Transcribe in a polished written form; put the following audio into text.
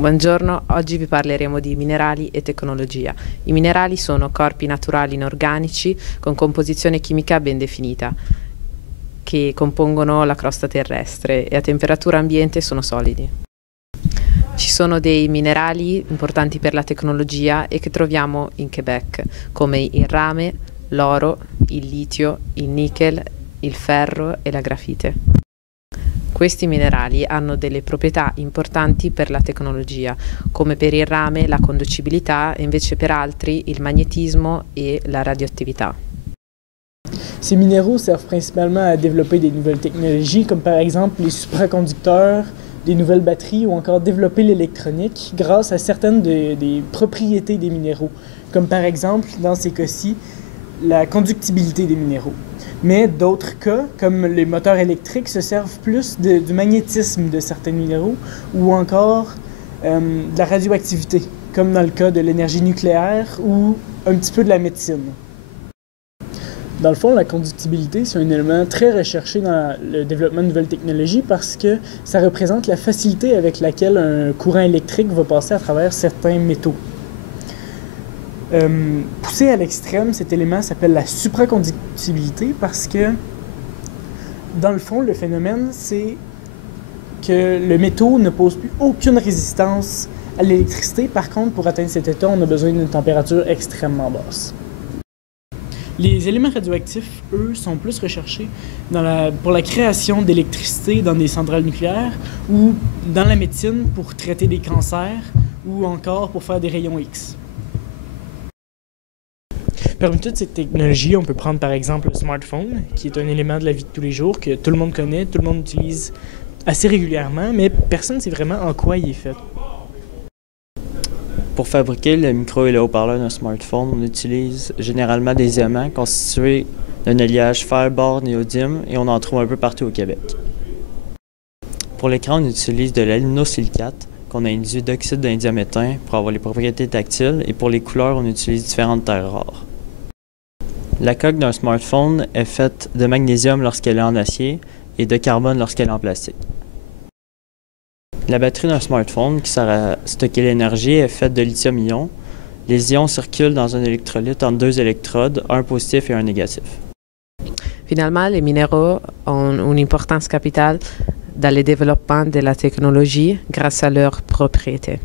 Buongiorno, oggi vi parleremo di minerali e tecnologia. I minerali sono corpi naturali inorganici con composizione chimica ben definita, che compongono la crosta terrestre e a temperatura ambiente sono solidi. Ci sono dei minerali importanti per la tecnologia e che troviamo in Quebec, come il rame, l'oro, il litio, il nickel, il ferro e la grafite. Questi minerali hanno delle proprietà importanti per la tecnologia, come per il rame la conducibilità e invece per altri il magnétisme et la radioactività. Ces minéraux servent principalement à développer des nouvelles technologies, comme par exemple les supraconducteurs, des nouvelles batteries ou encore développer l'électronique grâce à certaines des propriétés des minéraux, comme par exemple, dans ces cas-ci, la conductibilité des minéraux. Mais d'autres cas, comme les moteurs électriques, se servent plus du magnétisme de certains minéraux ou encore de la radioactivité, comme dans le cas de l'énergie nucléaire ou un petit peu de la médecine. Dans le fond, la conductibilité, c'est un élément très recherché dans le développement de nouvelles technologies parce que ça représente la facilité avec laquelle un courant électrique va passer à travers certains métaux. Poussé à l'extrême, cet élément s'appelle la supraconductibilité parce que, dans le fond, le phénomène, c'est que le métaux ne pose plus aucune résistance à l'électricité. Par contre, pour atteindre cet état, on a besoin d'une température extrêmement basse. Les éléments radioactifs, eux, sont plus recherchés pour la création d'électricité dans des centrales nucléaires ou dans la médecine pour traiter des cancers ou encore pour faire des rayons X. Parmi toutes ces technologies, on peut prendre par exemple le smartphone, qui est un élément de la vie de tous les jours que tout le monde connaît, tout le monde utilise assez régulièrement, mais personne ne sait vraiment en quoi il est fait. Pour fabriquer le micro et le haut-parleur d'un smartphone, on utilise généralement des diamants constitués d'un alliage fer-bore-néodyme et on en trouve un peu partout au Québec. Pour l'écran, on utilise de l'aluminosilicate qu'on a induit d'oxyde d'indiamétain pour avoir les propriétés tactiles et pour les couleurs, on utilise différentes terres rares. La coque d'un smartphone est faite de magnésium lorsqu'elle est en acier et de carbone lorsqu'elle est en plastique. La batterie d'un smartphone qui sert à stocker l'énergie est faite de lithium-ion. Les ions circulent dans un électrolyte entre deux électrodes, un positif et un négatif. Finalement, les minéraux ont une importance capitale dans le développement de la technologie grâce à leurs propriétés.